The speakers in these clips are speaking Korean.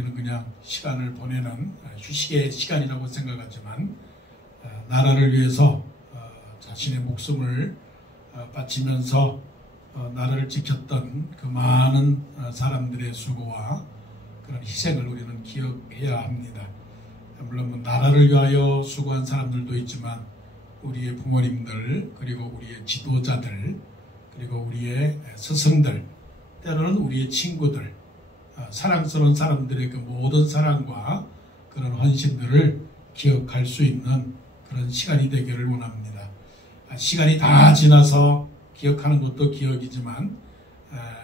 우리는 그냥 시간을 보내는 휴식의 시간이라고 생각하지만 나라를 위해서 자신의 목숨을 바치면서 나라를 지켰던 그 많은 사람들의 수고와 그런 희생을 우리는 기억해야 합니다. 물론 뭐 나라를 위하여 수고한 사람들도 있지만 우리의 부모님들, 그리고 우리의 지도자들, 그리고 우리의 스승들, 때로는 우리의 친구들, 사랑스러운 사람들의 그 모든 사랑과 그런 헌신들을 기억할 수 있는 그런 시간이 되기를 원합니다. 시간이 다 지나서 기억하는 것도 기억이지만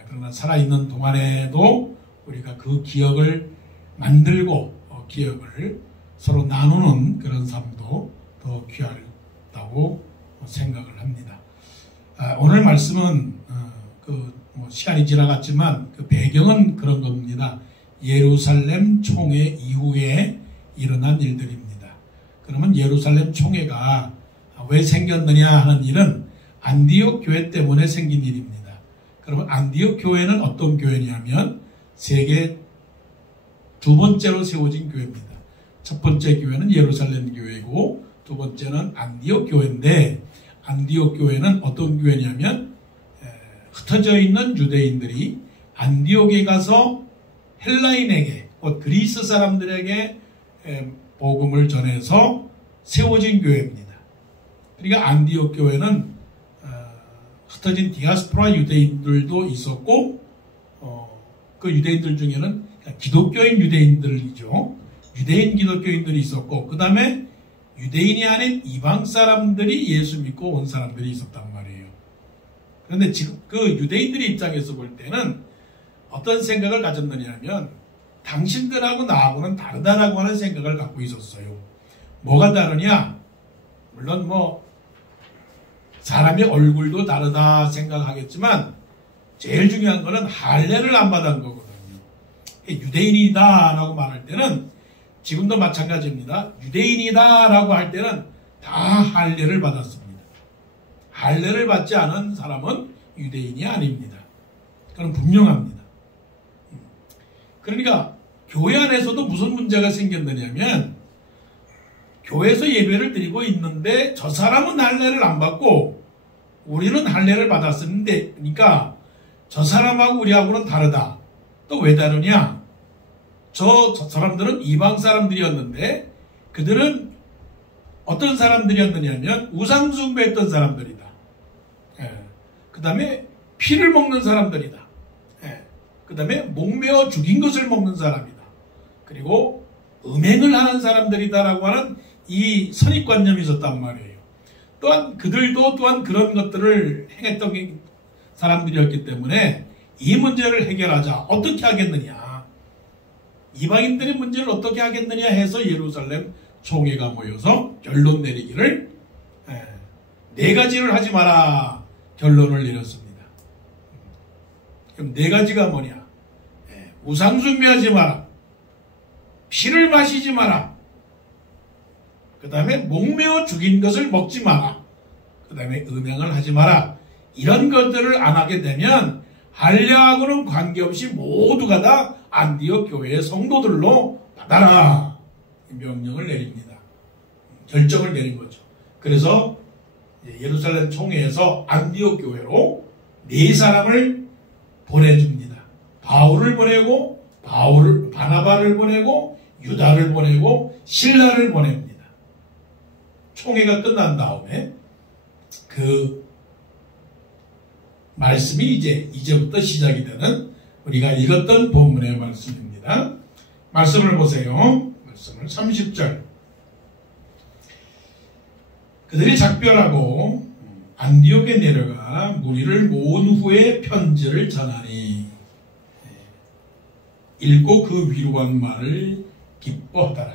그러나 살아있는 동안에도 우리가 그 기억을 만들고 기억을 서로 나누는 그런 삶도 더 귀하다고 생각을 합니다. 오늘 말씀은 시간이 지나갔지만 그 배경은 그런 겁니다. 예루살렘 총회 이후에 일어난 일들입니다. 그러면 예루살렘 총회가 왜 생겼느냐 하는 일은 안디옥 교회 때문에 생긴 일입니다. 그러면 안디옥 교회는 어떤 교회냐면 세계 두 번째로 세워진 교회입니다. 첫 번째 교회는 예루살렘 교회고 두 번째는 안디옥 교회인데, 안디옥 교회는 어떤 교회냐면 흩어져 있는 유대인들이 안디옥에 가서 헬라인에게, 곧 그리스 사람들에게 복음을 전해서 세워진 교회입니다. 그러니까 안디옥 교회는 흩어진 디아스포라 유대인들도 있었고 그 유대인들 중에는 기독교인 유대인들이죠. 유대인 기독교인들이 있었고 그 다음에 유대인이 아닌 이방 사람들이 예수 믿고 온 사람들이 있었단 말이에요. 그런데 지금 그 유대인들의 입장에서 볼 때는 어떤 생각을 가졌느냐 하면 당신들하고 나하고는 다르다라고 하는 생각을 갖고 있었어요. 뭐가 다르냐? 물론 사람의 얼굴도 다르다 생각하겠지만 제일 중요한 거는 할례를 안 받은 거거든요. 유대인이다 라고 말할 때는 지금도 마찬가지입니다. 유대인이다 라고 할 때는 다 할례를 받았습니다. 할례를 받지 않은 사람은 유대인이 아닙니다. 그건 분명합니다. 그러니까 교회 안에서도 무슨 문제가 생겼느냐면 교회에서 예배를 드리고 있는데 저 사람은 할례를 안 받고 우리는 할례를 받았었는데, 그러니까 저 사람하고 우리하고는 다르다. 또 왜 다르냐? 저 사람들은 이방 사람들이었는데 그들은 어떤 사람들이었느냐면 우상 숭배했던 사람들이다. 그 다음에 피를 먹는 사람들이다. 그 다음에 목매어 죽인 것을 먹는 사람이다. 그리고 음행을 하는 사람들이다라고 하는 이 선입관념이 있었단 말이에요. 또한 그들도 또한 그런 것들을 행했던 사람들이었기 때문에 이 문제를 해결하자. 어떻게 하겠느냐? 이방인들의 문제를 어떻게 하겠느냐 해서 예루살렘 총회가 모여서 결론 내리기를 4가지를 하지 마라 결론을 내렸습니다. 그럼 4가지가 뭐냐? 우상 숭배하지 마라. 피를 마시지 마라. 그 다음에 목매어 죽인 것을 먹지 마라. 그 다음에 음행을 하지 마라. 이런 것들을 안 하게 되면 할례하고는 관계없이 모두가 다 안디옥 교회의 성도들로 받아라. 명령을 내립니다. 결정을 내린 거죠. 그래서 예루살렘 총회에서 안디옥 교회로 4사람을 보내줍니다. 바울을 보내고 바나바를 보내고 유다를 보내고 실라를 보냅니다. 총회가 끝난 다음에 그 말씀이 이제부터 시작이 되는 우리가 읽었던 본문의 말씀입니다. 말씀을 보세요. 말씀을 30절. 그들이 작별하고 안디옥에 내려가 무리를 모은 후에 편지를 전하니 읽고 그 위로한 말을 기뻐하더라.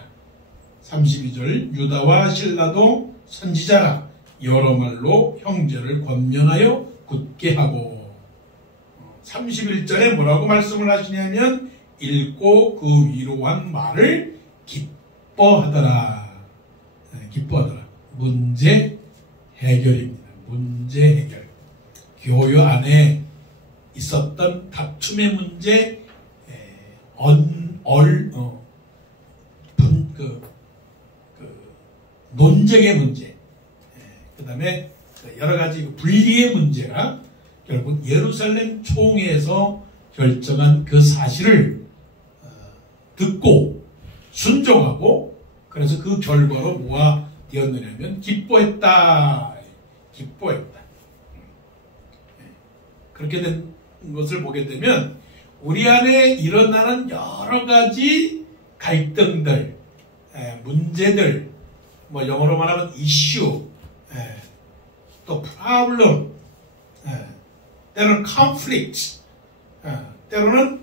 32절. 유다와 실라도 선지자라 여러 말로 형제를 권면하여 굳게 하고, 31절에 뭐라고 말씀을 하시냐면 읽고 그 위로한 말을 기뻐하더라. 기뻐하더라. 문제 해결입니다. 문제 해결. 교회 안에 있었던 다툼의 문제, 논쟁의 문제, 그 다음에 여러 가지 분리의 문제가 결국 예루살렘 총회에서 결정한 그 사실을 듣고 순종하고, 그래서 그 결과로 뭐가 되었느냐면 기뻐했다. 그렇게 된 것을 보게 되면 우리 안에 일어나는 여러 가지 갈등들, 문제들, 뭐 영어로 말하면 이슈, 또 problem, 때로는 conflict, 때로는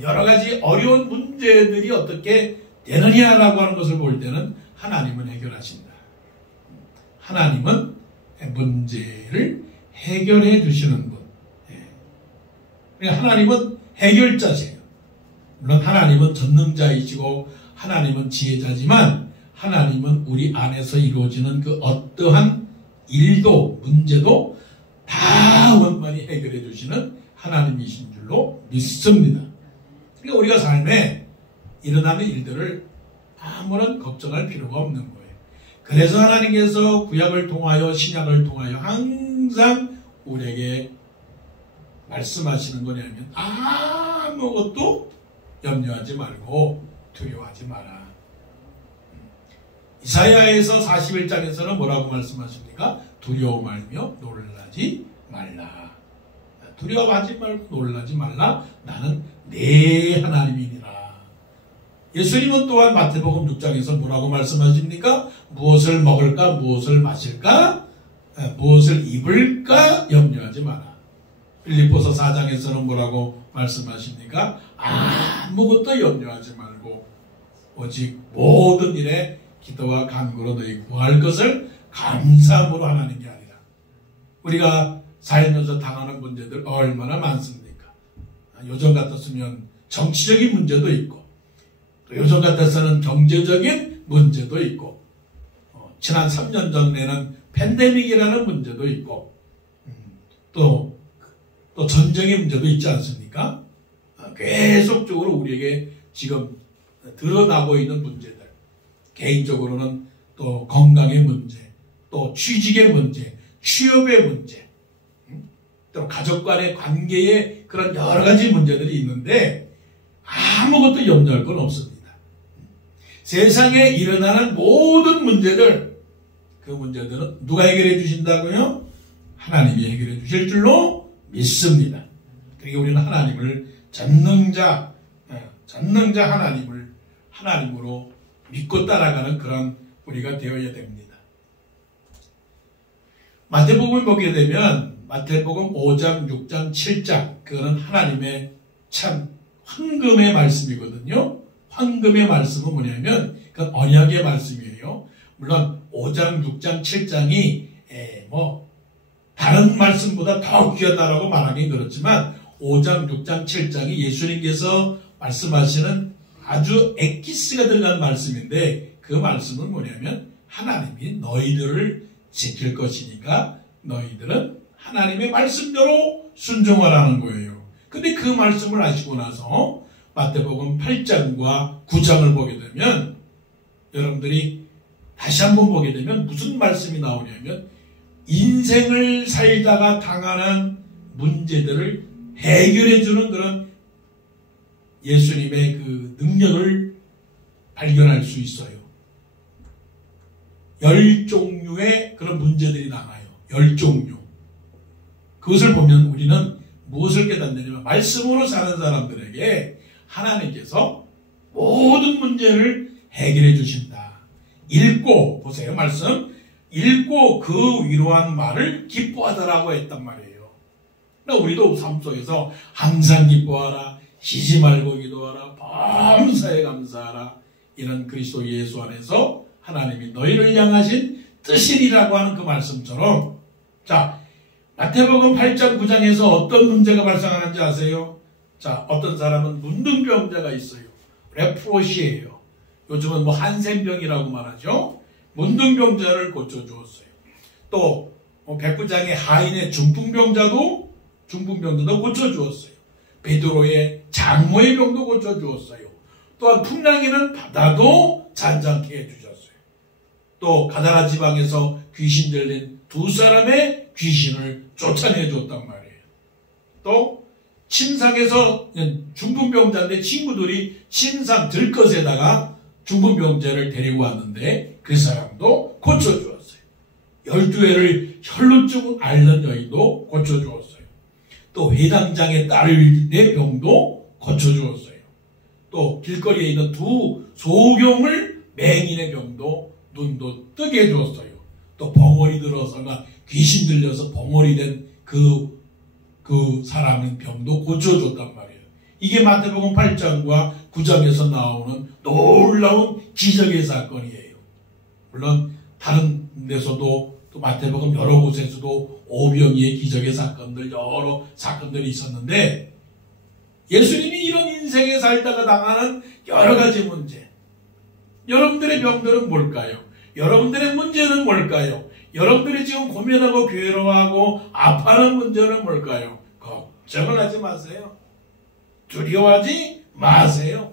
여러 가지 어려운 문제들이 어떻게 되느냐라고 하는 것을 볼 때는 하나님은 해결하신다. 하나님은 문제를 해결해 주시는 분. 그러니까 하나님은 해결자세요. 물론 하나님은 전능자이시고 하나님은 지혜자지만 하나님은 우리 안에서 이루어지는 그 어떠한 일도 문제도 다 원만히 해결해 주시는 하나님이신 줄로 믿습니다. 그러니까 우리가 삶에 일어나는 일들을 아무런 걱정할 필요가 없는 거예요. 그래서 하나님께서 구약을 통하여 신약을 통하여 항상 우리에게 말씀하시는 거냐면 아무것도 염려하지 말고 두려워하지 마라. 이사야에서 41장에서는 뭐라고 말씀하십니까? 두려워 말며 놀라지 말라. 두려워하지 말고 놀라지 말라. 나는 내 하나님이니라. 예수님은 또한 마태복음 6장에서 뭐라고 말씀하십니까? 무엇을 먹을까? 무엇을 마실까? 무엇을 입을까? 염려하지 마라. 빌립보서 4장에서는 뭐라고 말씀하십니까? 아무것도 염려하지 말고 오직 모든 일에 기도와 간구로 너희 구할 것을 감사함으로 하나는 게 아니라. 우리가 살면서 당하는 문제들 얼마나 많습니까? 요즘 같았으면 정치적인 문제도 있고, 또 요즘 같아서는 경제적인 문제도 있고, 지난 3년 전에는 팬데믹이라는 문제도 있고, 또 전쟁의 문제도 있지 않습니까? 계속적으로 우리에게 지금 드러나고 있는 문제들, 개인적으로는 또 건강의 문제, 또 취직의 문제, 취업의 문제, 또 가족 간의 관계에 그런 여러 가지 문제들이 있는데 아무것도 염려할 건 없습니다. 세상에 일어나는 모든 문제들, 그 문제들은 누가 해결해 주신다고요? 하나님이 해결해 주실 줄로 믿습니다. 그러니까 우리는 하나님을 전능자 하나님으로 믿고 따라가는 그런 우리가 되어야 됩니다. 마태복음을 보게 되면 마태복음 5장, 6장, 7장 그거는 하나님의 참 황금의 말씀이거든요. 황금의 말씀은 뭐냐면 그건 언약의 말씀이에요. 물론 5장, 6장, 7장이 다른 말씀보다 더 귀하다라고 말하긴 그렇지만 5장, 6장, 7장이 예수님께서 말씀하시는 아주 엑기스가 들어간 말씀인데 그 말씀은 뭐냐면 하나님이 너희들을 지킬 것이니까 너희들은 하나님의 말씀대로 순종하라는 거예요. 근데 그 말씀을 아시고 나서 마태복음 8장과 9장을 보게 되면 여러분들이 다시 한번 보게 되면 무슨 말씀이 나오냐면 인생을 살다가 당하는 문제들을 해결해주는 그런 예수님의 그 능력을 발견할 수 있어요. 10종류의 그런 문제들이 나와요. 10종류. 그것을 보면 우리는 무엇을 깨닫느냐면 말씀으로 사는 사람들에게 하나님께서 모든 문제를 해결해 주신다. 읽고 보세요. 말씀. 읽고 그 위로한 말을 기뻐하더라고 했단 말이에요. 그러니까 우리도 삶 속에서 항상 기뻐하라. 쉬지 말고 기도하라. 범사에 감사하라. 이런 그리스도 예수 안에서 하나님이 너희를 향하신 뜻이라고 하는 그 말씀처럼 자 마태복음 8장 9장에서 어떤 문제가 발생하는지 아세요? 자 어떤 사람은 문둥병자가 있어요. 레프로시예요. 요즘은 한센병이라고 말하죠. 문둥병자를 고쳐주었어요. 또 백부장의 하인의 중풍병자도 고쳐주었어요. 베드로의 장모의 병도 고쳐주었어요. 또한 풍랑에는 바다도 잔잔케 해주셨어요. 또 가다라 지방에서 귀신 들린 두 사람의 귀신을 쫓아내줬단 말이에요. 또 침상에서 중풍병자인데 친구들이 침상 들것에다가 중풍병자를 데리고 왔는데 그 사람도 고쳐주었어요. 12회를 혈루증 앓는 여인도 고쳐주었어요. 또 회당장의 딸의 병도 고쳐주었어요. 또 길거리에 있는 두 소경을 맹인의 병도 눈도 뜨게 해주었어요. 또 벙어리 들어서가 귀신 들려서 벙어리 된 그 사람의 병도 고쳐줬단 말이에요. 이게 마태복음 8장과 9장에서 나오는 놀라운 기적의 사건이에요. 물론 다른 데서도 또 마태복음 여러 곳에서도 오병이의 기적의 사건들 여러 사건들이 있었는데 예수님이 이런 인생에 살다가 당하는 여러 가지 문제, 여러분들의 병들은 뭘까요? 여러분들의 문제는 뭘까요? 여러분들이 지금 고민하고 괴로워하고 아파하는 문제는 뭘까요? 걱정을 하지 마세요. 두려워하지 마세요.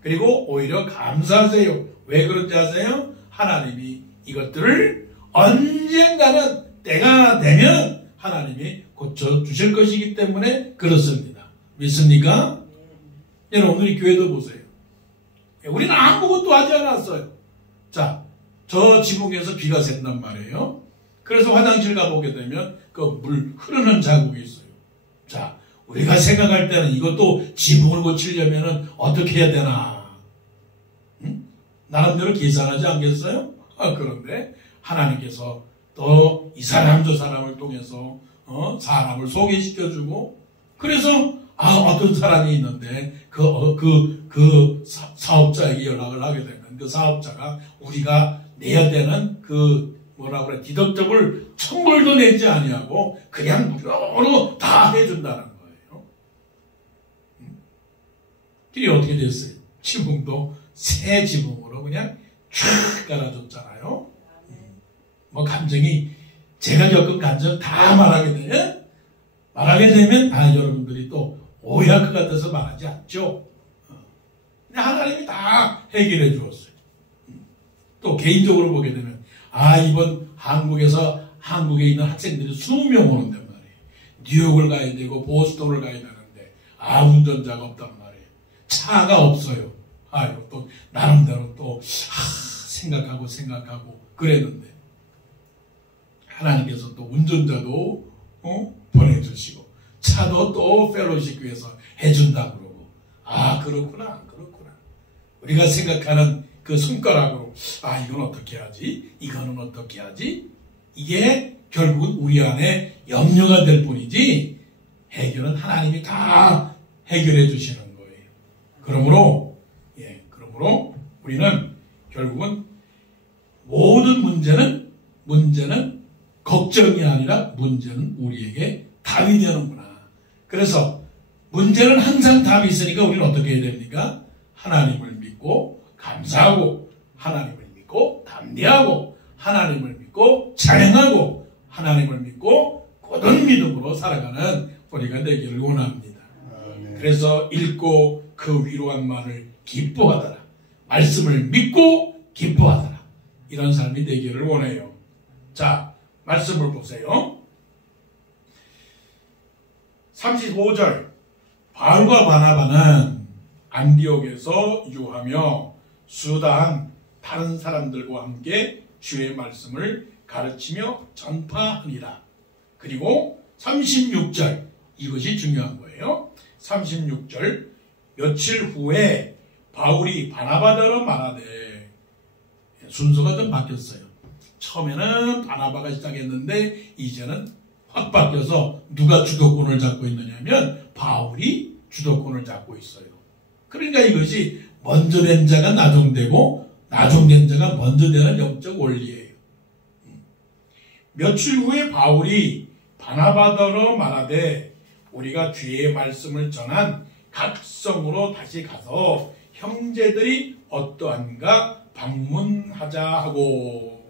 그리고 오히려 감사하세요. 왜 그런지 아세요? 하나님이 이것들을 언젠가는 때가 되면 하나님이 고쳐주실 것이기 때문에 그렇습니다. 믿습니까? 여러분 오늘 이 교회도 보세요. 우리는 아무것도 하지 않았어요. 자, 저 지붕에서 비가 샌단 말이에요. 그래서 화장실 가보게 되면 그 물 흐르는 자국이 있어요. 자, 우리가 생각할 때는 이것도 지붕을 고치려면 어떻게 해야 되나? 응? 나름대로 계산하지 않겠어요? 그런데 하나님께서 또 이 사람 저 사람을 통해서 사람을 소개시켜주고 그래서 어떤 사람이 있는데 그 사업자에게 연락을 하게 되면 그 사업자가 우리가 내야 되는 디덕점을 천불도 내지 아니하고 그냥 무료로 다 해준다는 거예요. 길이 어떻게 됐어요? 지붕도 새 지붕으로 그냥 쫙 깔아줬잖아요. 뭐 감정이 제가 겪은 감정 다 말하게 되면 여러분들이 또 오해할 것 같아서 말하지 않죠. 근데 하나님이 다 해결해 주었어요. 또 개인적으로 보게 되면 이번 한국에 있는 학생들이 20명 오는단 말이에요. 뉴욕을 가야 되고 보스턴을 가야 되는데 운전자가 없단 말이에요. 차가 없어요. 또 나름대로 또 생각하고 그랬는데 하나님께서 또 운전자도 보내주시고 차도 또 펠로십 교회에서 해준다 그러고 그렇구나. 우리가 생각하는 그 손가락으로 이건 어떻게 하지? 이거는 어떻게 하지? 이게 결국은 우리 안에 염려가 될 뿐이지 해결은 하나님이 다 해결해 주시는 거예요. 그러므로 우리는 결국은 모든 문제는 걱정이 아니라 문제는 우리에게 답이 되는구나. 그래서 문제는 항상 답이 있으니까 우리는 어떻게 해야 됩니까? 하나님을 믿고 감사하고 하나님을 믿고 담대하고 하나님을 믿고 찬양하고 하나님을 믿고 굳은 믿음으로 살아가는 우리가 되기를 원합니다. 그래서 읽고 그 위로한 말을 기뻐하더라. 말씀을 믿고 기뻐하더라. 이런 삶이 되기를 원해요. 자, 말씀을 보세요. 35절 바울과 바나바는 안디옥에서 유하며 수다한 다른 사람들과 함께 주의 말씀을 가르치며 전파하니라. 그리고 36절 이것이 중요한 거예요. 36절 며칠 후에 바울이 바나바더러 말하되 순서가 좀 바뀌었어요. 처음에는 바나바가 시작했는데 이제는 확 바뀌어서 누가 주도권을 잡고 있느냐면 바울이 주도권을 잡고 있어요. 그러니까 이것이 먼저 된 자가 나중되고 나중된 자가 먼저 되는 영적 원리예요. 며칠 후에 바울이 바나바더러 말하되 우리가 주의 말씀을 전한 각 성으로 다시 가서 형제들이 어떠한가 방문하자 하고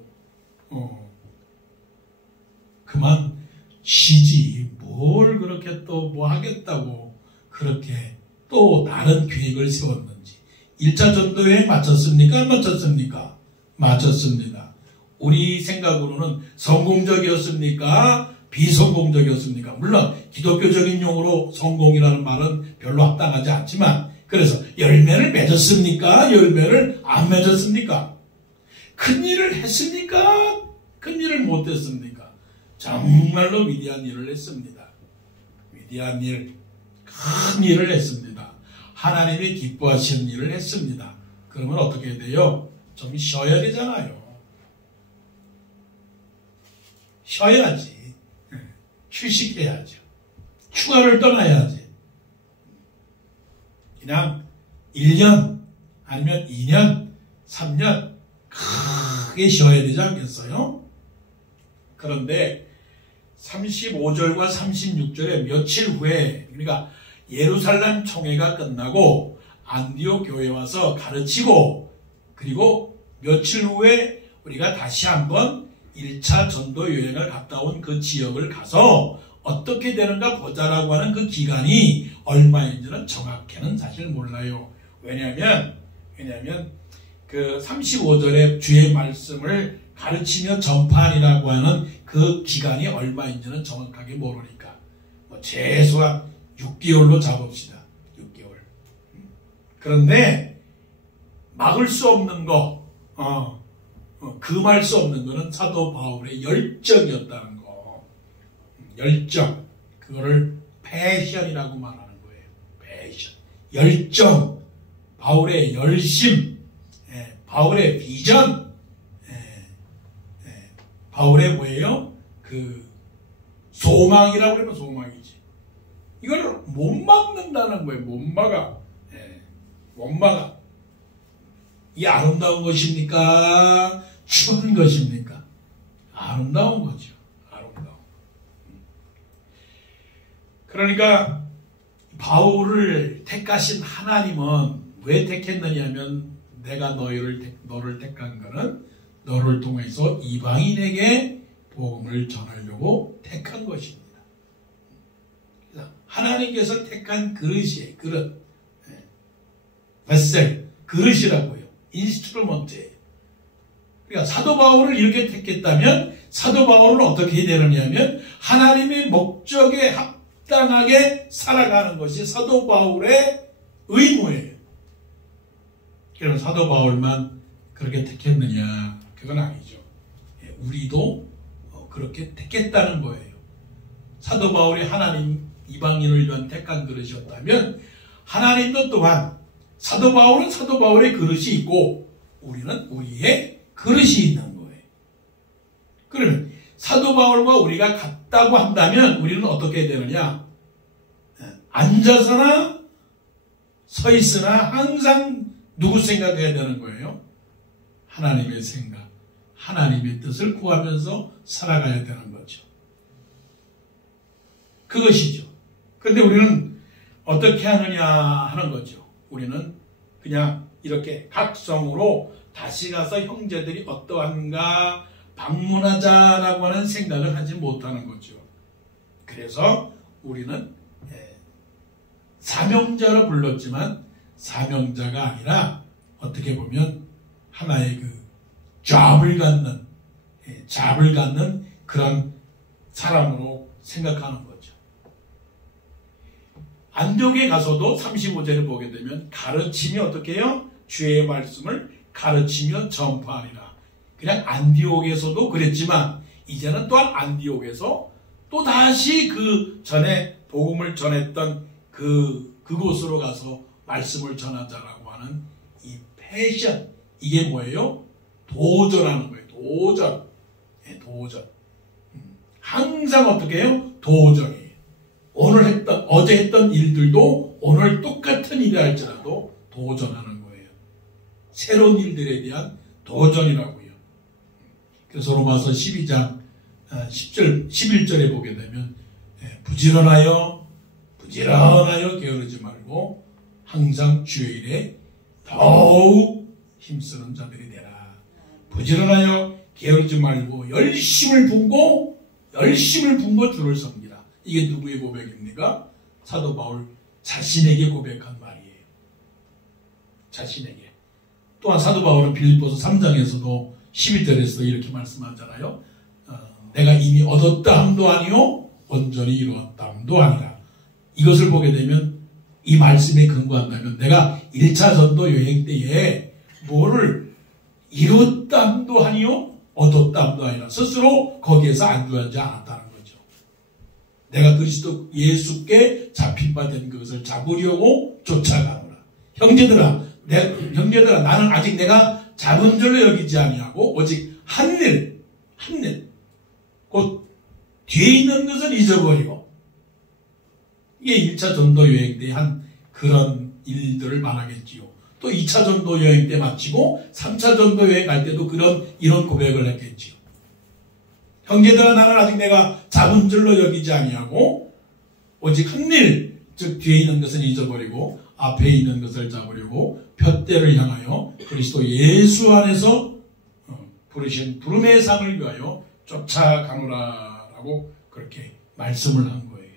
그만 쉬지 뭘 그렇게 또 뭐 하겠다고 그렇게 또 다른 계획을 세웠는지 1차 전도여행 마쳤습니까? 안 마쳤습니까? 마쳤습니다. 우리 생각으로는 성공적이었습니까? 비성공적이었습니까? 물론 기독교적인 용어로 성공이라는 말은 별로 합당하지 않지만, 그래서 열매를 맺었습니까? 열매를 안 맺었습니까? 큰 일을 했습니까? 큰 일을 못했습니까? 정말로 위대한 일을 했습니다. 위대한 일, 큰 일을 했습니다. 하나님이 기뻐하시는 일을 했습니다. 그러면 어떻게 돼요? 좀 쉬어야 되잖아요. 쉬어야지. 휴식해야죠. 휴가를 떠나야지. 그냥 1년 아니면 2년, 3년 크게 쉬어야 되지 않겠어요? 그런데 35절과 36절에 며칠 후에, 그러니까 예루살렘 총회가 끝나고 안디옥 교회에 와서 가르치고, 그리고 며칠 후에 우리가 다시 한번 1차 전도 여행을 갔다 온 그 지역을 가서 어떻게 되는가 보자라고 하는 그 기간이 얼마인지는 정확히는 사실 몰라요. 왜냐하면 그 35절에 주의 말씀을 가르치며 전파하니라고 하는 그 기간이 얼마인지는 정확하게 모르니까 뭐 최소한 6개월로 잡읍시다. 6개월. 그런데 막을 수 없는 거, 금할 수 없는 거는 사도 바울의 열정이었다는 거. 열정. 그거를 패션이라고 말하는 거예요. 패션. 열정. 바울의 열심. 바울의 비전. 바울의 뭐예요? 그 소망이라고 그러면 소망이지. 이걸 못 막는다는 거예요. 못 막아. 못 막아. 이 아름다운 것입니까? 추한 것입니까? 아름다운 거죠. 아름다운. 그러니까 바울을 택하신 하나님은 왜 택했느냐 하면, 내가 너를 택한 것은 너를 통해서 이방인에게 복음을 전하려고 택한 것입니다. 하나님께서 택한 그릇이에요. 그릇. 베셀. 그릇이라고요. 인스트루먼트예요. 그러니까 사도 바울을 이렇게 택했다면 사도 바울은 어떻게 해야 되느냐 하면 하나님의 목적에 합당하게 살아가는 것이 사도 바울의 의무예요. 그러면 사도 바울만 그렇게 택했느냐? 그건 아니죠. 우리도 그렇게 택했다는 거예요. 사도 바울이 하나님 이방인을 위한 택한 그릇이었다면 하나님도 또한 사도 바울은 사도 바울의 그릇이 있고 우리는 우리의 그릇이 있는 거예요. 그러면 사도 바울과 우리가 같다고 한다면 우리는 어떻게 되느냐? 앉아서나 서 있으나 항상 누구 생각해야 되는 거예요? 하나님의 생각, 하나님의 뜻을 구하면서 살아가야 되는 거죠. 그것이죠. 그런데 우리는 어떻게 하느냐 하는 거죠. 우리는 그냥 이렇게 각성으로 다시 가서 형제들이 어떠한가 방문하자라고 하는 생각을 하지 못하는 거죠. 그래서 우리는 사명자로 불렀지만 사명자가 아니라 어떻게 보면 하나의 그 잡을 갖는 그런 사람으로 생각하는 거죠. 안디옥에 가서도 35절을 보게 되면 가르치며 어떻게 해요? 주의 말씀을 가르치며 전파하리라. 그냥 안디옥에서도 그랬지만 이제는 또한 안디옥에서 또 다시 그 전에 복음을 전했던 그곳으로 가서 말씀을 전하자라고 하는 이 패션, 이게 뭐예요? 도전하는 거예요. 도전. 도전. 항상 어떻게 해요? 도전이에요. 어제 했던 일들도 오늘 똑같은 일이 할지라도 도전하는 거예요. 새로운 일들에 대한 도전이라고요. 그래서 로마서 12장 10절, 11절에 보게 되면 부지런하여 게으르지 말고 항상 주의 일에 더욱 힘쓰는 자들이 되라. 부지런하여 게으르지 말고 열심을 품고 주를 섬기라. 이게 누구의 고백입니까? 사도 바울 자신에게 고백한 말이에요. 자신에게. 또한 사도 바울은 빌립보서 3장에서도 11절에서 이렇게 말씀하잖아요. 내가 이미 얻었다 함도 아니요 온전히 이루었다 함도 아니라. 이것을 보게 되면 이 말씀에 근거한다면 내가 1차 전도 여행 때에 뭐를 이뤘다 함도 아니요 얻었다 함도 아니라 스스로 거기에서 안주하지 않았다는 거죠. 내가 그리스도 예수께 잡힌 바 된 그것을 잡으려고 쫓아가노라. 형제들아 나는 아직 내가 잡은 줄로 여기지 아니하고 오직 한 일 곧 뒤에 있는 것은 잊어버리고. 이게 1차 전도 여행 때 한 그런 일들을 말하겠지요. 또 2차 전도 여행 때 마치고 3차 전도 여행 갈 때도 이런 고백을 했겠지요. 형제들아 나는 아직 내가 잡은 줄로 여기지 아니하고 오직 한 일, 즉 뒤에 있는 것은 잊어버리고 앞에 있는 것을 잡으려고 푯대를 향하여 그리스도 예수 안에서 부르신 부름의 상을 위하여 쫓아가노라라고 그렇게 말씀을 한 거예요.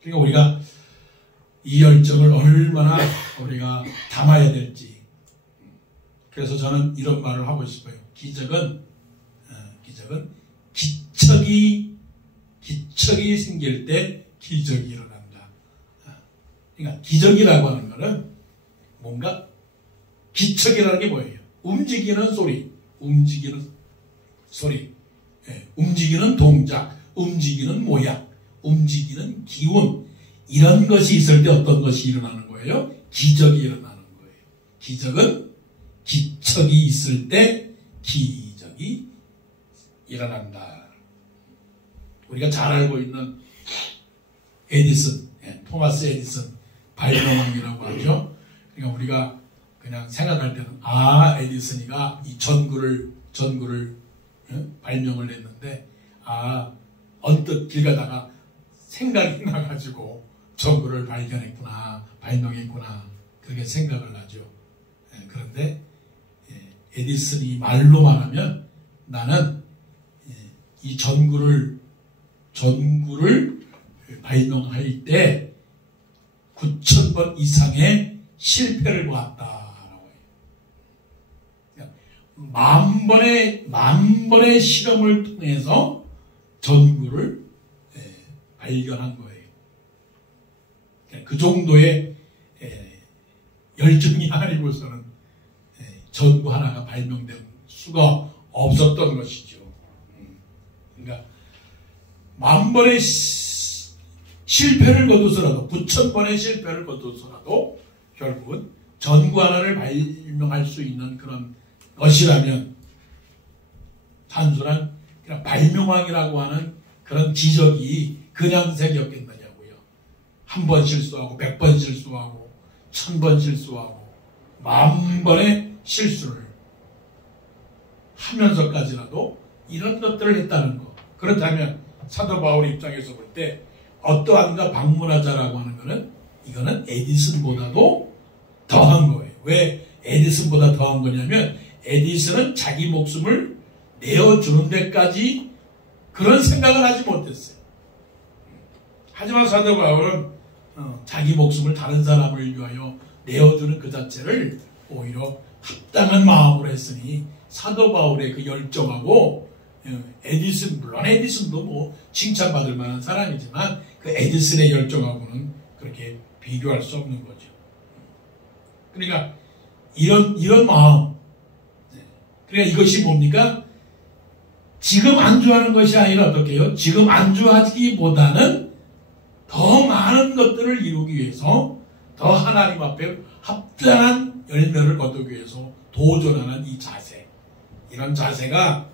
그러니까 우리가 이 열정을 얼마나 우리가 담아야 될지. 그래서 저는 이런 말을 하고 싶어요. 기적은 기척이 생길 때 기적이 일어난다. 그러니까 기적이라고 하는 것은 뭔가 기척이라는 게 뭐예요? 움직이는 소리, 움직이는 동작, 움직이는 모양, 움직이는 기운, 이런 것이 있을 때 어떤 것이 일어나는 거예요? 기적이 일어나는 거예요. 기적은 기척이 있을 때 기적이 일어난다. 우리가 잘 알고 있는 에디슨, 토마스 에디슨 발명왕이라고 하죠. 그러니까 우리가 그냥 생각할 때는 에디슨이가 이 전구를 발명을 했는데 언뜻 길 가다가 생각이 나가지고 전구를 발명했구나 그렇게 생각을 하죠. 그런데 에디슨이 말로 말하면 나는 이 전구를 발명할 때 9,000번 이상의 실패를 보았다라고 해요. 만 번의 실험을 통해서 전구를 발견한 거예요. 그 정도의 열정이 아니고서는 전구 하나가 발명될 수가 없었던 것이죠. 그러니까 만 번의 실패를 거둬서라도 9,000번의 실패를 거둬서라도 결국은 전구 하나를 발명할 수 있는 그런 것이라면 단순한 그냥 발명왕이라고 하는 그런 기적이 그냥 생겼겠느냐고요. 한 번 실수하고 100번 실수하고 1000번 실수하고 만 번의 실수를 하면서까지라도 이런 것들을 했다는 거. 그렇다면 사도 바울의 입장에서 볼 때 어떠한가 방문하자라고 하는 거는 이거는 에디슨보다도 더한 거예요. 왜 에디슨보다 더한 거냐면 에디슨은 자기 목숨을 내어주는 데까지 그런 생각을 하지 못했어요. 하지만 사도 바울은 자기 목숨을 다른 사람을 위하여 내어주는 그 자체를 오히려 합당한 마음으로 했으니 사도 바울의 그 열정하고 물론 에디슨도 뭐 칭찬받을 만한 사람이지만 그 에디슨의 열정하고는 그렇게 비교할 수 없는 거죠. 그러니까 이런 마음. 그러니까 이것이 뭡니까? 지금 안주하는 것이 아니라 어떻게 해요? 지금 안주하기보다는 더 많은 것들을 이루기 위해서 더 하나님 앞에 합당한 열매를 거두기 위해서 도전하는 이 자세. 이런 자세가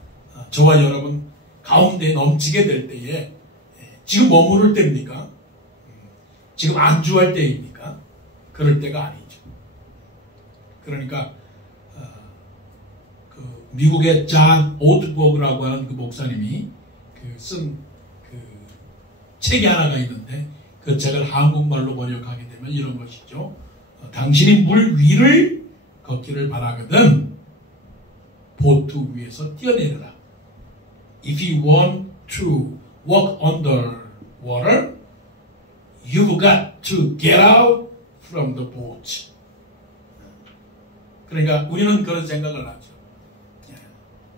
저와 여러분 가운데 넘치게 될 때에 지금 머무를 때입니까? 지금 안주할 때입니까? 그럴 때가 아니죠. 그러니까 그 미국의 잔 오드버그라고 하는 그 목사님이 쓴 책이 하나가 있는데 그 책을 한국말로 번역하게 되면 이런 것이죠. 당신이 물 위를 걷기를 바라거든 보트 위에서 뛰어내려라. If you want to walk under water, you've got to get out from the boat. 그러니까 우리는 그런 생각을 하죠.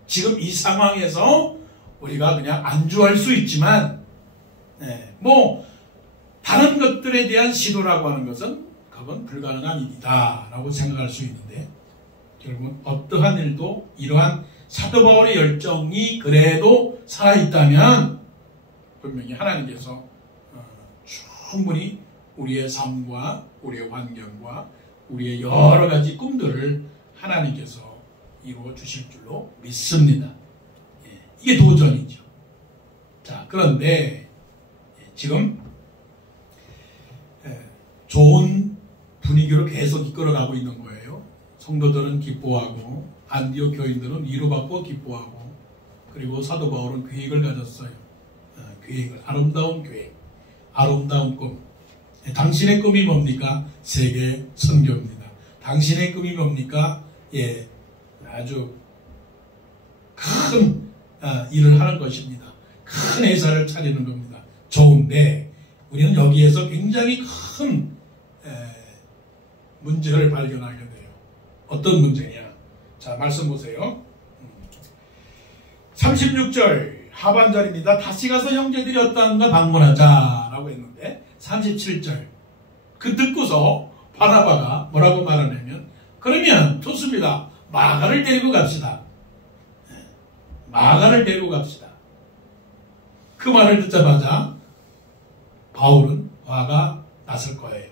지금 이 상황에서 우리가 그냥 안주할 수 있지만 뭐 다른 것들에 대한 시도라고 하는 것은 그건 불가능한 일이다 라고 생각할 수 있는데, 결국은 어떠한 일도 이러한 사도 바울의 열정이 그래도 살아있다면 분명히 하나님께서 충분히 우리의 삶과 우리의 환경과 우리의 여러 가지 꿈들을 하나님께서 이루어 주실 줄로 믿습니다. 이게 도전이죠. 자, 그런데 지금 좋은 분위기로 계속 이끌어가고 있는 거예요. 성도들은 기뻐하고 안디옥 교인들은 위로받고 기뻐하고, 그리고 사도 바울은 계획을 가졌어요. 계획을, 아름다운 계획, 아름다운 꿈. 당신의 꿈이 뭡니까? 세계 선교입니다. 당신의 꿈이 뭡니까? 아주 큰 일을 하는 것입니다. 큰 회사를 차리는 겁니다. 좋은데 우리는 여기에서 굉장히 큰 문제를 발견하게 돼요. 어떤 문제냐? 자, 말씀 보세요. 36절 하반절입니다. 다시 가서 형제들이 어떠한가 방문하자 라고 했는데, 37절 그 듣고서 바나바가 뭐라고 말하냐면, 그러면 좋습니다. 마가를 데리고 갑시다. 마가를 데리고 갑시다. 그 말을 듣자마자 바울은 화가 났을 거예요.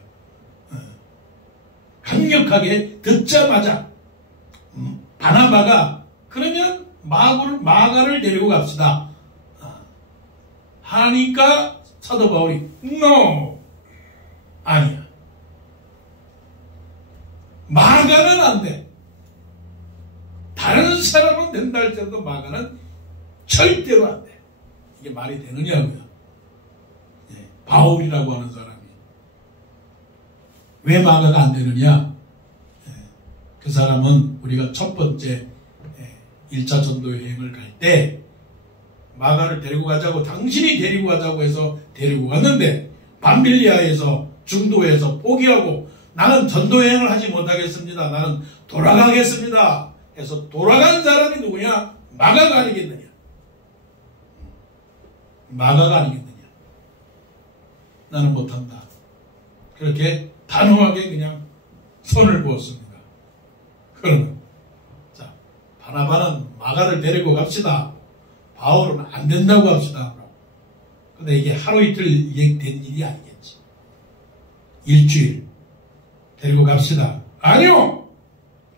강력하게 듣자마자 바나바가 그러면 마가를 데리고 갑시다 하니까 사도 바울이 No! 아니야. 마가는 안 돼. 다른 사람은 된다 할지라도 마가는 절대로 안 돼. 이게 말이 되느냐고요. 바울이라고 하는 사람이 왜 마가가 안 되느냐? 그 사람은 우리가 첫 번째 1차 전도 여행을 갈 때 마가를 데리고 가자고, 당신이 데리고 가자고 해서 데리고 갔는데 밤빌리아에서 중도에서 포기하고 나는 전도 여행을 하지 못하겠습니다. 나는 돌아가겠습니다. 해서 돌아간 사람이 누구냐? 마가가 아니겠느냐? 마가가 아니겠느냐? 나는 못한다. 그렇게 단호하게 그냥 손을 부었습니다. 그러면 자, 바나바는 마가를 데리고 갑시다. 바울은 안 된다고 합시다. 근데 이게 하루 이틀 된 일이 아니겠지. 일주일 데리고 갑시다. 아니요.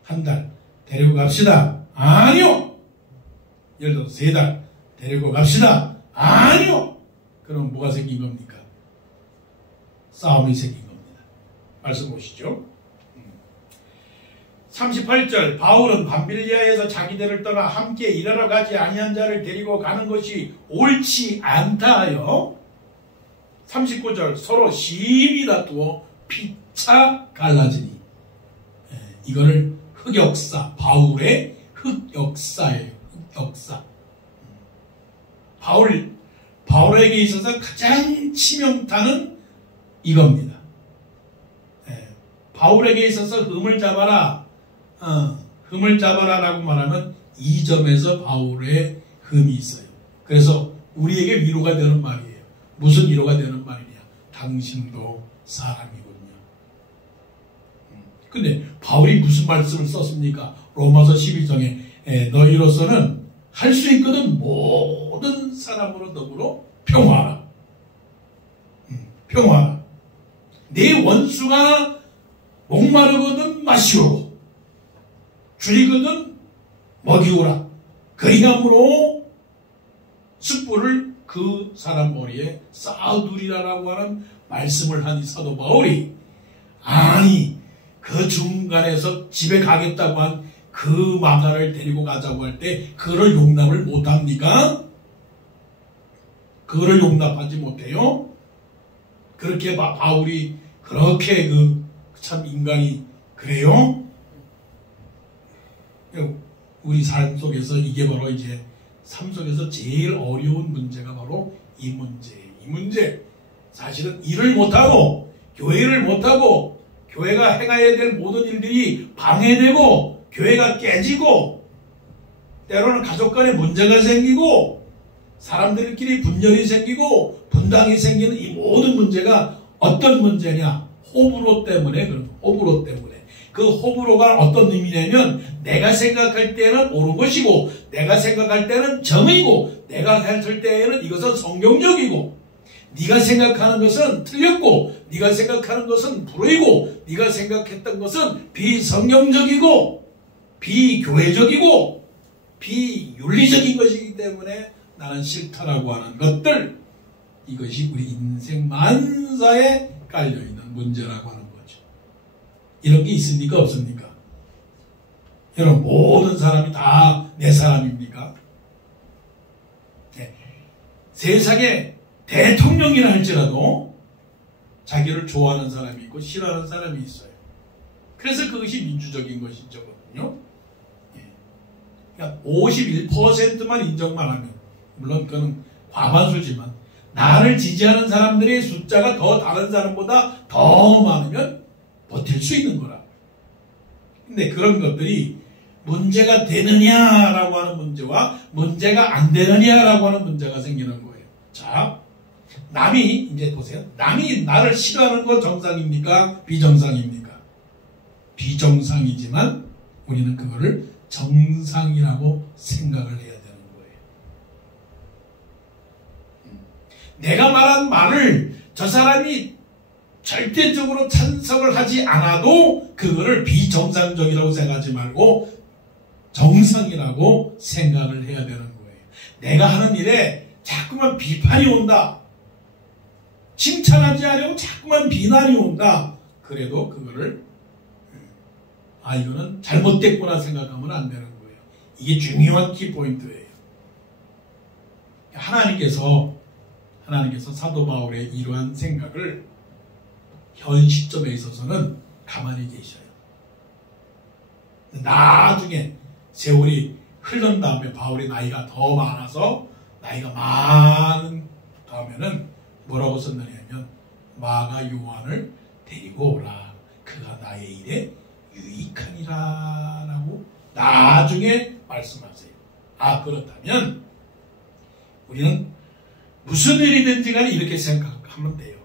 한 달 데리고 갑시다. 아니요. 예를 들어서 3달 데리고 갑시다. 아니요. 그럼 뭐가 생긴 겁니까? 싸움이 생긴 겁니다. 말씀 보시죠. 38절 바울은 밤빌리아에서 자기들을 떠나 함께 일하러 가지 아니한 자를 데리고 가는 것이 옳지 않다 하여 39절 서로 심히 다투어 피차 갈라지니, 이거를 흑역사, 바울의 흑역사예요. 흑역사. 바울에게 있어서 가장 치명타는 이겁니다. 바울에게 있어서 흠을 잡아라. 흠을 잡아라라고 말하면 이 점에서 바울의 흠이 있어요. 그래서 우리에게 위로가 되는 말이에요. 무슨 위로가 되는 말이냐? 당신도 사람이군요. 근데 바울이 무슨 말씀을 썼습니까? 로마서 12장에 너희로서는 할 수 있거든 모든 사람으로 더불어 평화하라. 평화하라. 내 원수가 목마르거든 마시오고 줄이거든 먹이오라. 그리함으로 숯불을 그 사람 머리에 쌓아두리라라고 하는 말씀을 한 사도 바울이, 아니 그 중간에서 집에 가겠다고 한 그 마가를 데리고 가자고 할 때 그를 용납을 못합니까? 그를 용납하지 못해요? 그렇게 바울이 그렇게 참 인간이 그래요? 우리 삶 속에서 이게 바로 이제 삶 속에서 제일 어려운 문제가 바로 이 문제. 사실은 일을 못하고 교회를 못하고 교회가 행해야 될 모든 일들이 방해되고 교회가 깨지고 때로는 가족 간에 문제가 생기고 사람들끼리 분열이 생기고 분당이 생기는 이 모든 문제가 어떤 문제냐? 호불호 때문에 그런 거예요. 호불호 때문에. 그 호불호가 어떤 의미냐면 내가 생각할 때는 옳은 것이고 내가 생각할 때는 정의고 내가 했을 때에는 이것은 성경적이고 네가 생각하는 것은 틀렸고 네가 생각하는 것은 불의고 네가 생각했던 것은 비성경적이고 비교회적이고 비윤리적인 것이기 때문에 나는 싫다라고 하는 것들, 이것이 우리 인생 만사에 깔려있는 문제라고 하는 거죠. 이런 게 있습니까? 없습니까? 여러분, 모든 사람이 다 내 사람입니까? 네. 세상에 대통령이라 할지라도 자기를 좋아하는 사람이 있고 싫어하는 사람이 있어요. 그래서 그것이 민주적인 것이거든요. 그러니까 51%만 인정만 하면, 물론 그건 과반수지만 나를 지지하는 사람들의 숫자가 더 다른 사람보다 더 많으면 버틸 수 있는 거라. 근데 그런 것들이 문제가 되느냐라고 하는 문제와 문제가 안 되느냐라고 하는 문제가 생기는 거예요. 자, 남이, 이제 보세요. 남이 나를 싫어하는 거 정상입니까? 비정상입니까? 비정상이지만 우리는 그거를 정상이라고 생각을 해야 되는 거예요. 내가 말한 말을 저 사람이 절대적으로 찬성을 하지 않아도 그거를 비정상적이라고 생각하지 말고 정상이라고 생각을 해야 되는 거예요. 내가 하는 일에 자꾸만 비판이 온다. 칭찬하지 않으려고 자꾸만 비난이 온다. 그래도 그거를 이거는 잘못됐구나 생각하면 안 되는 거예요. 이게 중요한 키포인트예요. 하나님께서 사도 바울의 이러한 생각을 현 시점에 있어서는 가만히 계셔요. 나중에 세월이 흐른 다음에 바울의 나이가 더 많아서 나이가 많은 다음에는 뭐라고 썼느냐면 마가 요한을 데리고 오라. 그가 나의 일에 유익하니라 라고 나중에 말씀하세요. 그렇다면 우리는 무슨 일이든지 간에 이렇게 생각하면 돼요.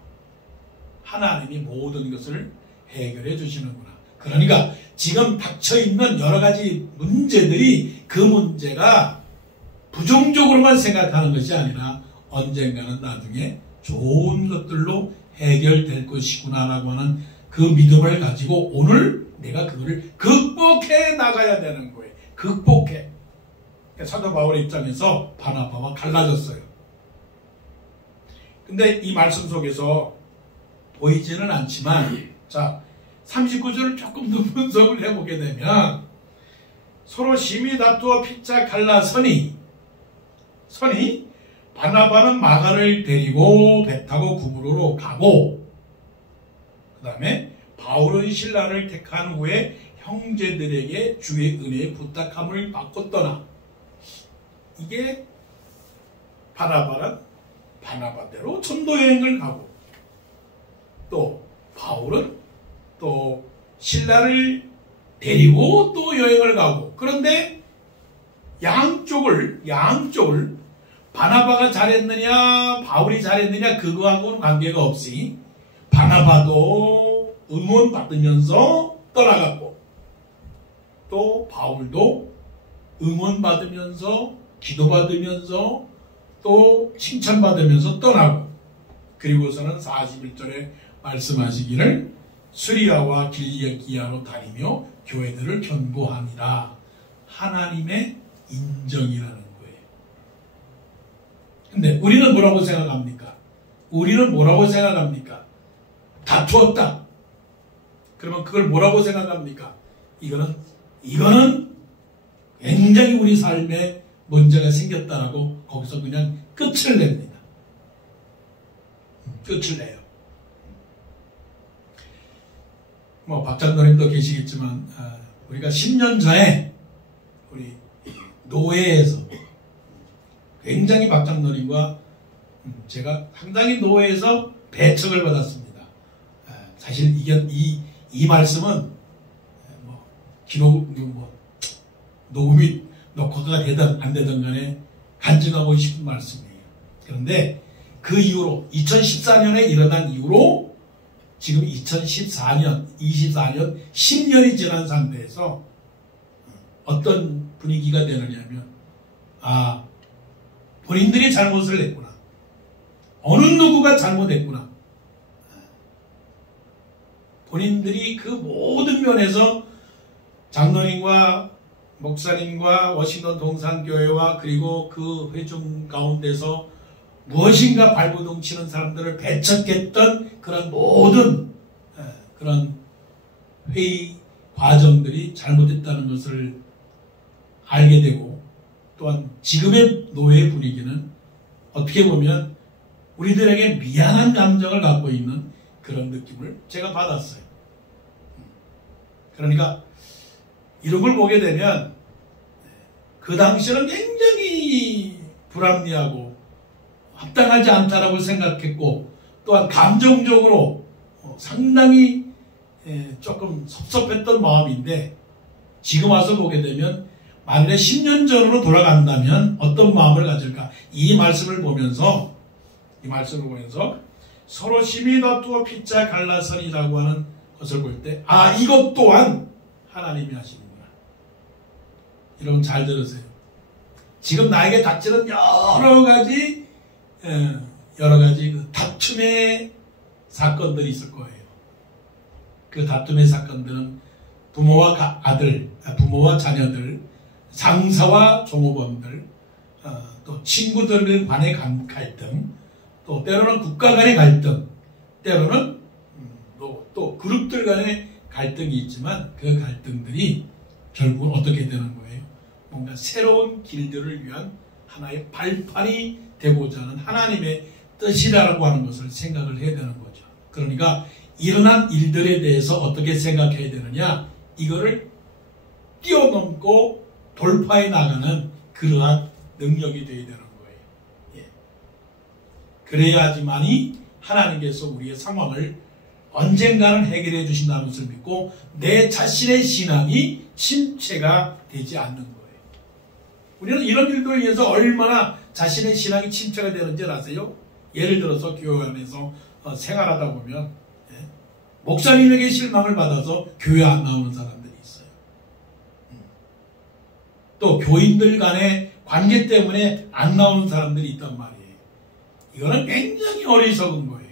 하나님이 모든 것을 해결해 주시는구나. 그러니까 지금 닥쳐있는 여러 가지 문제들이 그 문제가 부정적으로만 생각하는 것이 아니라 언젠가는 나중에 좋은 것들로 해결될 것이구나라고 하는 그 믿음을 가지고 오늘 내가 그거를 극복해 나가야 되는 거예요. 극복해. 사도 바울의 입장에서 바나바와 갈라졌어요. 근데 이 말씀 속에서 보이지는 않지만, 자, 39절을 조금 더 분석을 해보게 되면, 서로 심히 다투어 피차 갈라서니, 바나바는 마가를 데리고 배 타고 구브로로 가고, 그 다음에 바울은 신라를 택한 후에 형제들에게 주의 은혜에 부탁함을 받고 떠나. 이게 바나바는 바나바대로 전도여행을 가고, 또 바울은 또 신라를 데리고 또 여행을 가고, 그런데 양쪽을 바나바가 잘했느냐 바울이 잘했느냐 그거하고는 관계가 없이 바나바도 응원받으면서 떠나갔고 또 바울도 응원받으면서 기도받으면서 또 칭찬받으면서 떠나고, 그리고서는 41절에 말씀하시기를 수리아와 길리기아로 다니며 교회들을 견고하니라. 하나님의 인정이라는 거예요. 근데 우리는 뭐라고 생각합니까? 다투었다. 그러면 그걸 뭐라고 생각합니까? 이거는 굉장히 우리 삶에 문제가 생겼다라고 거기서 그냥 끝을 냅니다. 끝을 내요. 박장로님도 계시겠지만 우리가 10년 전에 우리 노회에서 굉장히 박장로님과 제가 상당히 노회에서 배척을 받았습니다. 사실 이 이 말씀은 기록 녹음이 녹화가 되든 안 되든 간에 간증하고 싶은 말씀이에요. 그런데 그 이후로 2014년에 일어난 이후로 지금 2014년, 24년, 10년이 지난 상태에서 어떤 분위기가 되느냐면 본인들이 잘못을 했구나. 어느 누구가 잘못했구나. 본인들이 그 모든 면에서 장로님과 목사님과 워싱턴 동산교회와 그리고 그 회중 가운데서 무엇인가 발버둥 치는 사람들을 배척했던 그런 모든 그런 회의 과정들이 잘못됐다는 것을 알게 되고, 또한 지금의 노예 분위기는 어떻게 보면 우리들에게 미안한 감정을 갖고 있는 그런 느낌을 제가 받았어요. 그러니까 이런 걸 보게 되면 그 당시에는 굉장히 불합리하고 합당하지 않다라고 생각했고, 또한 감정적으로 상당히 조금 섭섭했던 마음인데, 지금 와서 보게 되면 만일에 10년 전으로 돌아간다면 어떤 마음을 가질까? 이 말씀을 보면서 서로 심히 다투어 피차 갈라서니라고 하는 것을 볼 때 이것 또한 하나님이 하시는구나. 여러분 잘 들으세요. 지금 나에게 닥치는 여러 가지 그 다툼의 사건들이 있을 거예요. 그 다툼의 사건들은 부모와 아들, 부모와 자녀들, 상사와 종업원들, 또 친구들 간의 갈등, 또 때로는 국가 간의 갈등, 때로는 또 그룹들 간의 갈등이 있지만 그 갈등들이 결국은 어떻게 되는 거예요? 뭔가 새로운 길들을 위한 하나의 발판이 되고자 하는 하나님의 뜻이라고 하는 것을 생각을 해야 되는 거죠. 그러니까 일어난 일들에 대해서 어떻게 생각해야 되느냐? 이거를 뛰어넘고 돌파해 나가는 그러한 능력이 되어야 되는 거예요. 예. 그래야지만이 하나님께서 우리의 상황을 언젠가는 해결해 주신다는 것을 믿고 내 자신의 신앙이 침체가 되지 않는 거예요. 우리는 이런 일들을 위해서 얼마나 자신의 신앙이 침체가 되는지 아세요? 예를 들어서 교회 안에서 생활하다 보면 목사님에게 실망을 받아서 교회 안 나오는 사람들이 있어요. 또 교인들 간의 관계 때문에 안 나오는 사람들이 있단 말이에요. 이거는 굉장히 어리석은 거예요.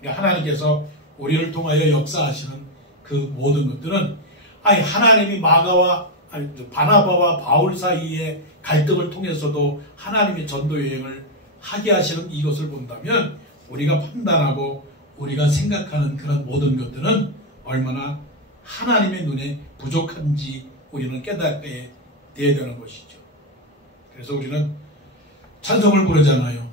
그러니까 하나님께서 우리를 통하여 역사하시는 그 모든 것들은 하나님이 바나바와 바울 사이의 갈등을 통해서도 하나님의 전도 여행을 하게 하시는 이것을 본다면 우리가 판단하고 우리가 생각하는 그런 모든 것들은 얼마나 하나님의 눈에 부족한지 우리는 깨닫게 되어야 되는 것이죠. 그래서 우리는 찬송을 부르잖아요.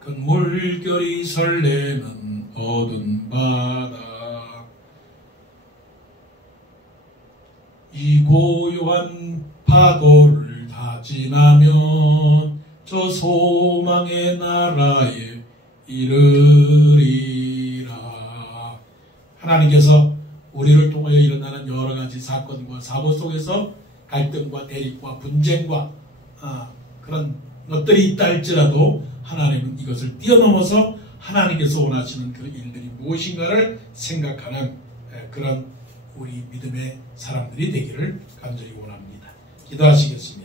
그 물결이 설레는 어두운 바다, 이 고요한 파도를 다 지나면 저 소망의 나라에 이르리라. 하나님께서 우리를 통하여 일어나는 여러 가지 사건과 사고 속에서 갈등과 대립과 분쟁과 그런 것들이 있다 할지라도 하나님은 이것을 뛰어넘어서 하나님께서 원하시는 그 일들이 무엇인가를 생각하는 그런 우리 믿음의 사람들이 되기를 간절히 원합니다. 기도하시겠습니다.